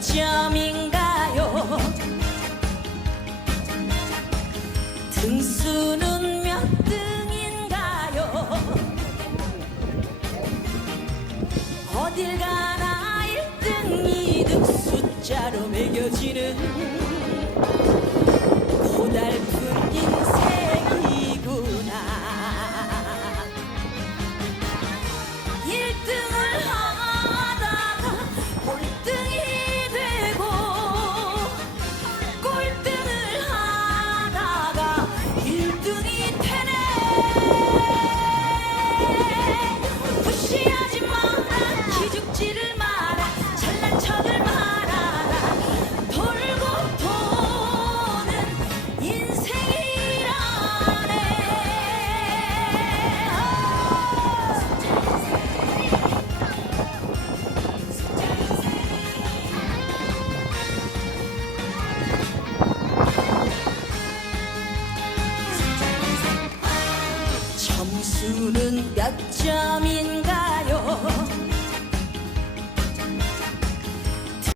점인가요? 등수는 몇 등인가요? 어딜 가나 1등, 2등 숫자로 매겨지는 수는 몇 점인가요?